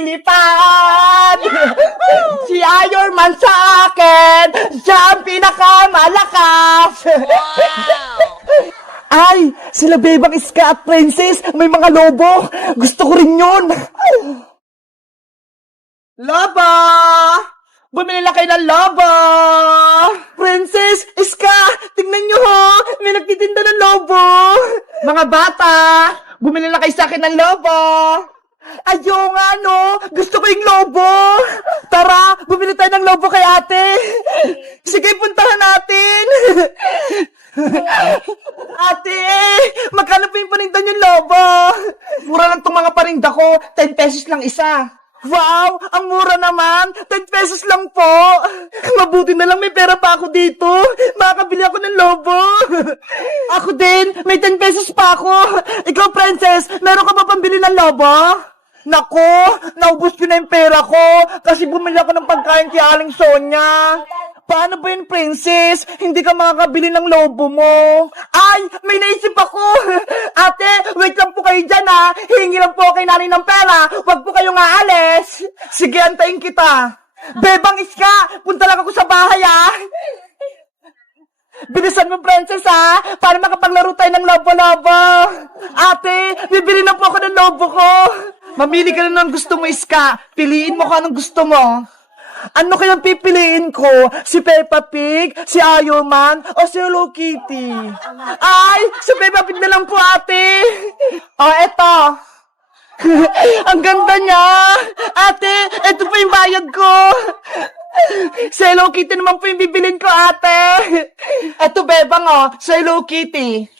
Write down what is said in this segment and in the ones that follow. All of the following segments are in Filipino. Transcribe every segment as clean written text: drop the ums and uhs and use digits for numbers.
lumilipad. Si Iron Man sa akin, siya ang pinakamalakas. Ay, sila Bebang Iska at Princess, may mga lobo. Gusto ko rin yun. Lobo! Bumili na kayo ng lobo! Princess, Iska, tingnan nyo ho, may nagtitinda ng lobo. Mga bata, bumili na kayo sa akin ng lobo. Ayo nga no, gusto ko yung lobo. Tara, bumili tayo ng lobo kay ate. Sige, puntahan natin. Ate, magkano po yung paninda niyong lobo? Mura lang itong mga paninda ko, 10 pesos lang isa. Wow, ang mura naman, 10 pesos lang po. Mabuti na lang may pera pa ako dito. Makakabili ako ng lobo. Ako din, may 10 pesos pa ako. Ikaw, Princess, meron ka ba pambili ng lobo? Nako, naubos ko na yung pera ko kasi bumili ako ng pagkain kay Aling Sonia. Paano ba yun, Princess? Hindi ka makakabili ng lobo mo. Ay, may naisip ako. Ate, wait lang po kayo dyan ha. Hihingi lang po kay nanay ng pera. Huwag po kayong aalis. Sige, antayin kita. Bebang Iska, punta lang ako sa bahay ha. Bilisan mo, Princess ha, para makapaglaro tayo ng lobo-lobo. Ate, bibili na po ako ng lobo ko. Mamili ka na ng gusto mo, Iska. Piliin mo kung anong gusto mo. Ano kayang pipiliin ko? Si Peppa Pig, si Iron Man, o si Hello Kitty? Ay, si Peppa Pig na lang po, ate. O, eto. Ang ganda niya. Ate, eto po yung bayad ko. Si Hello Kitty naman po yung bibilin ko, ate. Eto, Bebang, o. Si Hello Kitty.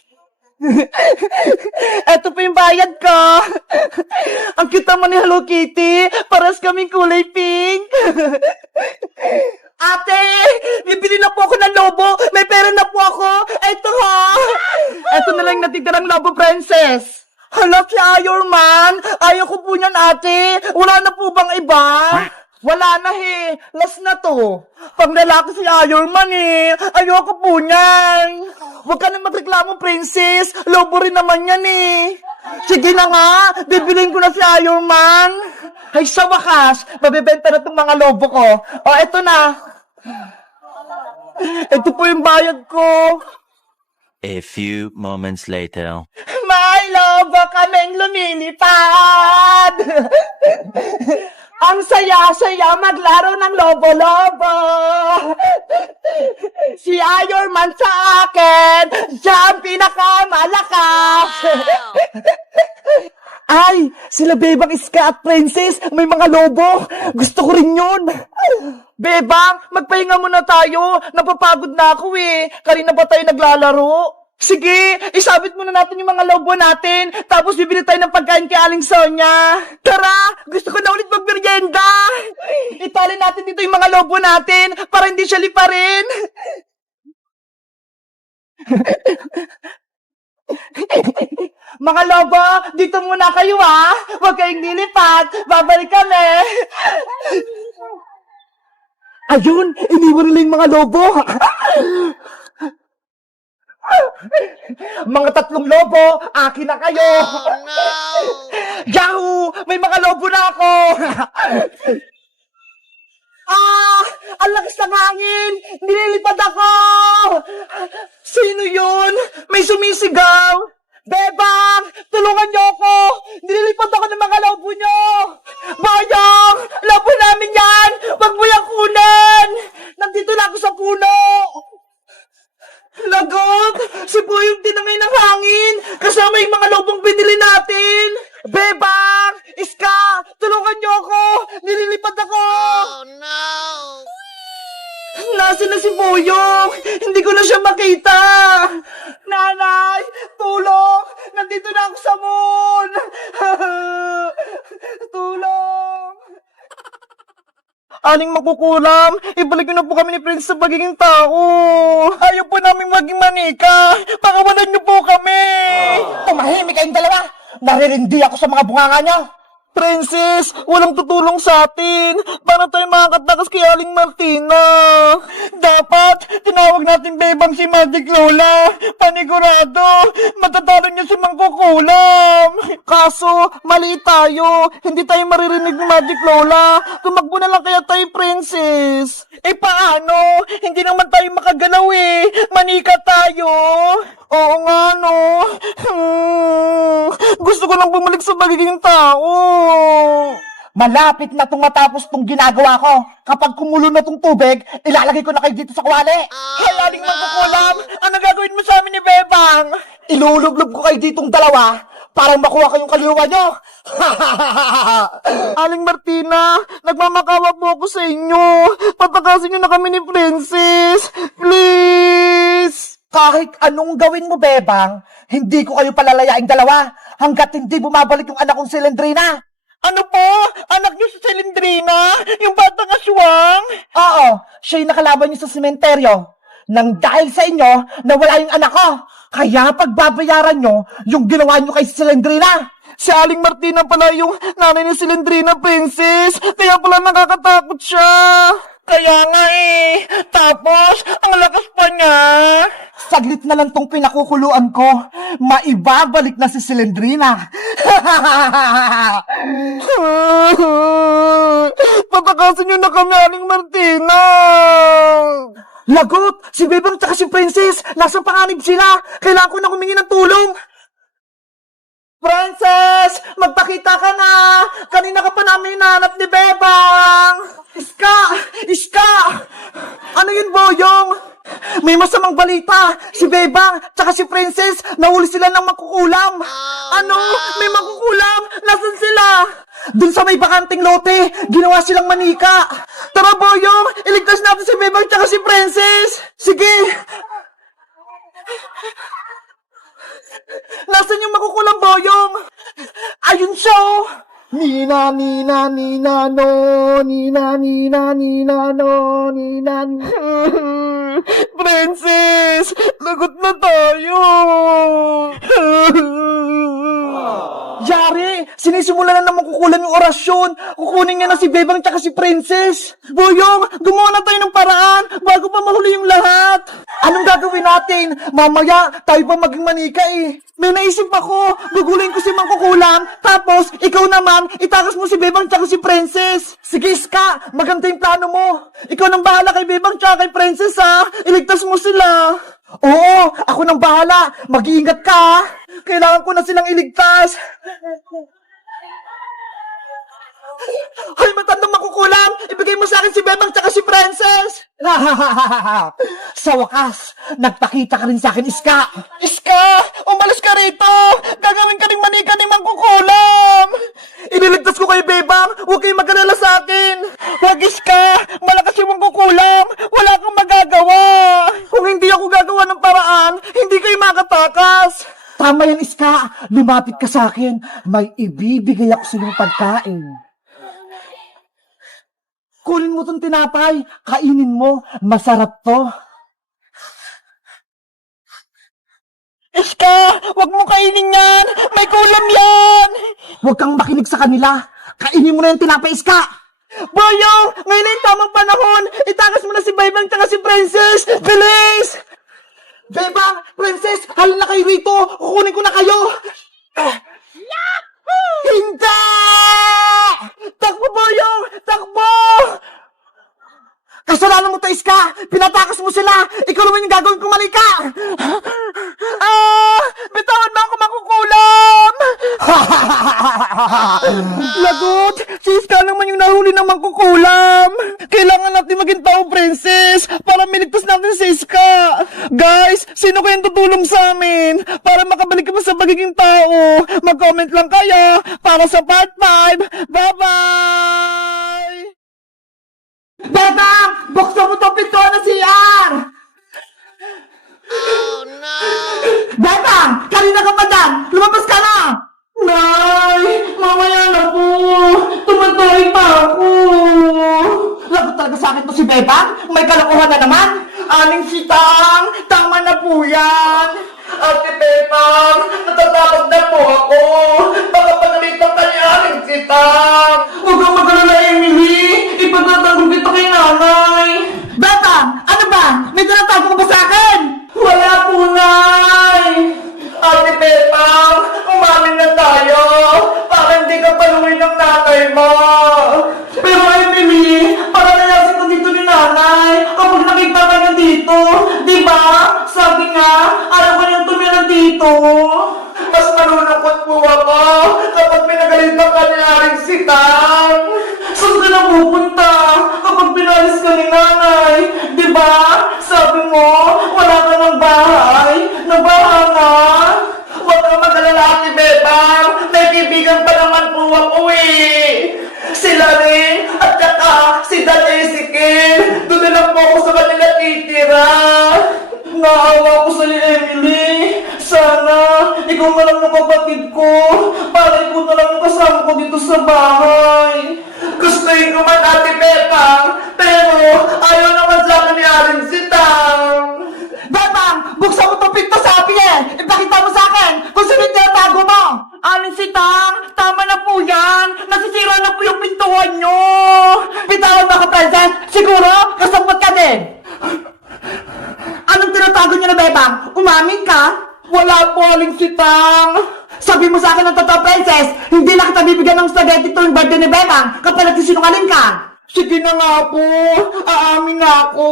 Eto po yung bayad ko. Ang cute naman ni Hello Kitty. Paras kaming kulay pink. Ate, bibili na po ako ng lobo. May pera na po ako. Eto ha. Eto na lang natitirang lobo, Princess. Hala, si Iron Man. Ayaw ko po niyan, ate. Wala na po bang iba? Wala na he. Last na to. Pang lalaki si Iron Man eh. Ayoko po niyan. Huwag ka na magreklamo, Princess. Lobo rin naman yan eh. Sige na nga. Bibilin ko na si Iron Man. Ay, sa wakas, mabibenta na itong mga lobo ko. O, eto na. Ito po yung bayad ko. A few moments later. May lobo kaming lumilipad. Ang saya-saya maglaro ng lobo-lobo. Si Iron Man sa akin, siya ang pinakamalakas. Ay, sila Bebang Iska at Princess, may mga lobo. Gusto ko rin yun. Bebang, magpahinga muna tayo. Napapagod na ako eh. Kanina pa tayo naglalaro. Sige, isabit muna natin yung mga lobo natin, tapos bibili tayo ng pagkain kay Aling Sonia. Tara, gusto ko na ulit magmerienda. Itali natin dito yung mga lobo natin, para hindi siya liparin. Mga lobo, dito muna kayo ha. Huwag kayong lilipat, babalik kami. Ayun, iniwan nila yung mga lobo. Mga 3 lobo, akin na kayo. Oh, no. Yahoo! May mga lobo na ako. Ang lakas ng hangin. Nililipad ako. Sino yun? May sumisigaw. Bebang, tulungan niyo ako. Nililipad ako ng mga lobo niyo. Bayang, lobo namin yan. Wag mo yung kunin. Nandito na ako sa puno. Lagot! Si Boyong tinangay ng hangin! Kasama yung mga lobong binili natin! Bebang! Iska! Tulungan niyo ako! Nililipad ako! Oh no! Nasaan na si Boyong? Hindi ko na siya makita! Nanay! Tulong! Nandito na ako sa moon! Tulong! Aling makukulam, ibalik niyo na po kami ni Prince sa pagiging tao. Ayaw po namin maging manika. Pakawalan niyo po kami. Tumahimik kayong dalawa. Naririndi ako sa mga bunganga niyo. Princess, walang tutulong sa atin. Paano tayo makakatakas kay Aling Martina? Dapat, tinawag natin bebang si Magic Lola. Panigurado, matatalo niya si Mangkukulam. Kaso, mali tayo. Hindi tayo maririnig ni Magic Lola. Tumakbo na lang kaya tayo, Princess. Eh paano? Hindi naman tayo makagalaw eh. Manika tayo. Oo nga, no. Gusto ko lang bumalik sa magiging tao. Malapit na itong matapos itong ginagawa ko. Kapag kumulo na itong tubig, ilalagay ko na kayo dito sa kawali. Hayaling Mangkukulam, ano gagawin mo sa amin ni Bebang? Ilulublob ko kayo ditong dalawa para makuha kayong kaluluwa nyo. Aling Martina, nagmamakawa po ako sa inyo. Patakasin nyo na kami ni Princess. Please! Kahit anong gawin mo, Bebang, hindi ko kayo palalayaing dalawa hanggat hindi bumabalik yung anak kong si Lendrina. Ano po? Anak niyo si Lendrina? Yung batang aswang? Oo, siya yung nakalaban niyo sa sementeryo. Nang dahil sa inyo, nawala yung anak ko. Kaya pagbabayaran nyo yung ginawa nyo kay Lendrina. Si Aling Martina pala yung nanay ni Lendrina, Princess. Kaya pala nakakatakot siya. Kaya nga eh. Tapos, ang lakas pa niya. Saglit na lang tong pinakukuluan ko. Maibabalik na si Lendrina. Patakasin niyo na kami, Aling Martina. Lagot! Si Bebang tsaka si Princess, nasa panganib sila. Kailangan ko na humingi ng tulong. Princess! Magpakita ka na! Kanina ka pa namin hinahanap ni Bebang! Iska! Iska! Ano yun, Boyong? May masamang balita! Si Bebang tsaka si Princess, nahuli sila ng Mangkukulam! Ano? May Mangkukulam? Nasaan sila? Dun sa may bakanting lote, ginawa silang manika! Tara, Boyong! Iligtas natin si Bebang tsaka si Princess! Sige! Nasaan yung Mangkukulam, Boyong? Ayun siya, oh! Nina, Nina, Nina, no. Nina, Nina, Nina, no. Nina, Princess! Lagot na tayo! Yari! Sinisimulan na naman kukulan yung orasyon! Kukunin niya na si Bebang tsaka si Princess! Boyong! Gumawa na tayo ng paraan bago pa mahuli yung lahat! Anong gagawin natin? Mamaya, tayo pa maging manika eh! May naisip ako! Gugulin ko si Mangkukulam, tapos ikaw naman, itakas mo si Bebang tsaka si Princess! Sige, Ska! Maganda yung plano mo! Ikaw nang bahala kay Bebang tsaka kay Princess, ha! Iligtas mo sila! Oo! Ako nang bahala! Mag-iingat ka, ha! Kailangan ko na silang iligtas! Hoy, matandang Mangkukulam! Ibigay mo sa akin si Bebang tsaka si Princess! Sa wakas, nagpakita ka rin sa akin, Iska! Iska! Umalis ka rito! Gagawin ka rin manika ni Mangkukulam! Iniligtas ko kay Bebang! Huwag kayong mag-alala sa akin! Huwag, Iska! Malakas yung Mangkukulam! Wala kang magagawa! Kung hindi ako gagawa ng paraan, hindi kayo makatakas! Tama yan, Iska! Lumapit ka sa akin! May ibibigay ako sa iyong pagkain! Kunin mo tong tinapay, kainin mo, masarap to. Iska, wag mo kainin yan, may kulam yan. Huwag kang makinig sa kanila, kainin mo na yung tinapay, Iska. Boyong, ngayon na yung tamang panahon, itakas mo na si Bebang tsaka si Princess, bilis! Bebang, Princess, halin na kayo rito, kukunin ko na kayo. Hindi! Takbo, Boyong! Takbo! Kasalanan mo to, Iska! Pinatakas mo sila! Ikaw naman yung gagawin kong manika! Bitawan mo ako, Mangkukulam! Lagot! Si Iska naman yung nahuli ng Mangkukulam! Kailangan natin maging tao, Princess! Para miligtas natin si Iska! Guys, sino kayang tutulong sa amin? Para makabalik kami sa pagiging tao! Mag-comment lang kayo para sa part 5! Bye-bye! Bebang! Buksan mo itong pinto na CR! Oh, no! Bebang! Kanina ka pa dyan! Lumabas ka na! Nay! Mamaya na po! Tumatayin pa ako! Lagot talaga sa akin to si Bebang? May kalokohan na naman? Aling sitang! Tama na po yan! Ate Bebang! Natatakot na po ako! Baka pagalitan ka ni Aling sitang! Tang! Huwag kang mag-alala, Emily! Ipagtatanggol kita kay nanay! Bebang! Ano ba? May tinatago ka ba sa akin? Wala po, Nay! Ate Bebang, umamin na tayo para hindi ka paluin ng nanay mo! Pero Emily, paralayasin ko dito ni nanay kapag nakita ka niya dito. Di ba? Sabi nga, ayaw ko niyang tumira dito. Mas malulungkot po ako kapag pinagalitan ka ni Aring si Tang. Saan ka na pupunta kapag pinalis ka ni nanay? Di ba? Sabi mo, wala ka ng bahay. Nabaha na. Huwag kang mag-alala, Ate Bebang. May kaibigan pa naman po ako eh. Sila rin at saka si Dan Ezekiel. Doon na lang po ako sa kanila titira. Naawa ko sa ni Emily. Sana ikaw na lang ng kapatid ko para ikaw na lang ang kasama ko dito sa bahay. Gustuin ko man, Ate Bebang, pero ayaw naman sa akin ni Aring si Tang. Bebang, buksan mo itong pinto, sabi eh! Ipakita mo sa akin kung sino yung tinatago mo! Aling si Tang, tama na po yan! Nasisira na po yung pintuan nyo! Bitawan mo ako, princess! Siguro, kasabot ka din! Anong tinatago niyo na, Bebang? Umamin ka? Wala po, Aling si Tang! Sabi mo sa akin ng totoo, princess, hindi na kita bibigyan ng spaghetti tuwing birthday ni Bebang kapag nagsisinungaling ka! Sige na nga po! Aamin na ako!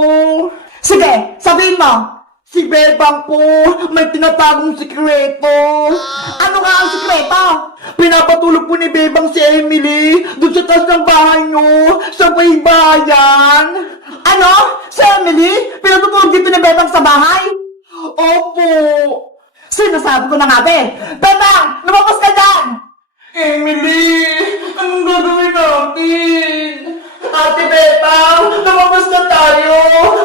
Sige, sabihin mo! Si Bebang po, may tinatagong sikreto. Ano nga ang sikreto? Pinapatulog po ni Bebang si Emily doon sa taas ng bahay nyo, sa may bayan. Ano? Si Emily? Pinatutulog dito ni Bebang sa bahay? Opo. Sinasabi ko na nga, be. Bebang, lumabas ka dyan! Emily, anong gagawin natin? Ate Bebang, lumabas na tayo!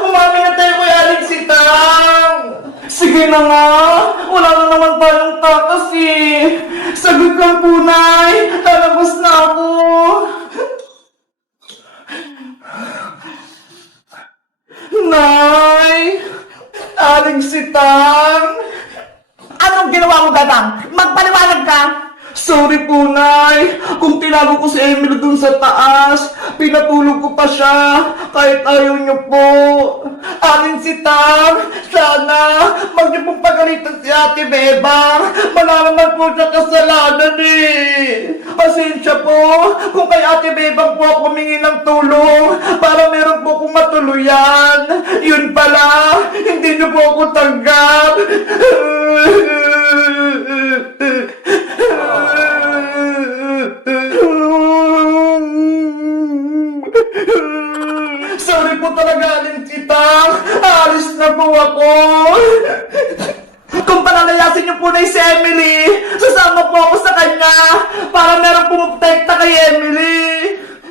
Umami na tayo kay Aling si Tang! Sige na nga! Wala na naman tayong takas eh! Sagot lang po, Nay! Lalabas na ako! Nay! Aling si Tang! Anong ginawa mo, Bebang? Magpaliwanag ka! Sorry po, Nay. Kung tinago ko si Emily dun sa taas, pinatulog ko pa siya, kahit ayaw niyo po. Aling si Tang, sana, mag niyo pong pagalitan si Ate Bebang. Wala naman po siya kasalanan eh. Pasensya po, kung kay Ate Bebang po ako humingi ng tulong, para meron po akong matuluyan. Yun pala, hindi niyo po ako tanggap. Sorry po talaga, Aling si Tang. Alis na po ako. Kung palalayasin niyo po na si Emily, sasama po ako sa kanya para meron pumuprotekta kay Emily.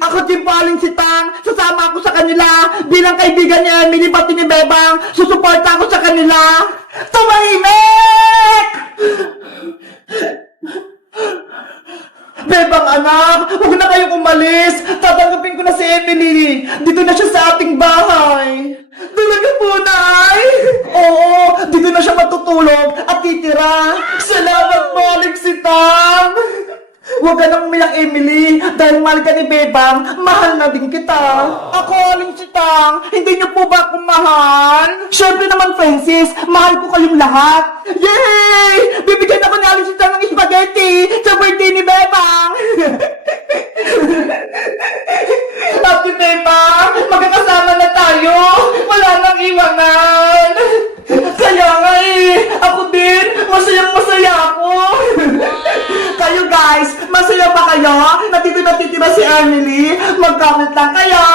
Ako din po, Aling si Tang. Sasama ako sa kanila bilang kaibigan ni Emily pati ni Bebang. Susuporta ako sa kanila. Tumahimik! Bebang anak, huwag na kayong umalis. Tatanggapin ko na si Emily. Dito na siya sa ating bahay. Talaga po, Nay? Oo, dito na siya matutulog at titira. Salamat po, Aling si Tang. Huwag ka nang umiyak, Emily. Dahil mahal ka ni Bebang, mahal na din kita. Ako, Aling si Tang, hindi niyo po ba akong mahal? Siyempre naman, Francis, mahal ko kayong lahat. Yay! Bibigyan ako ni Aling si Tang ng spaghetti sa birthday ni Bebang. Happy Bebang, magkakasama na tayo. Wala nang iwanan. Kaya nga eh, ako din, masayang-masaya ako. Kayo guys, masaya ba kayo? Natitira si Emily? Mag-comment lang kayo.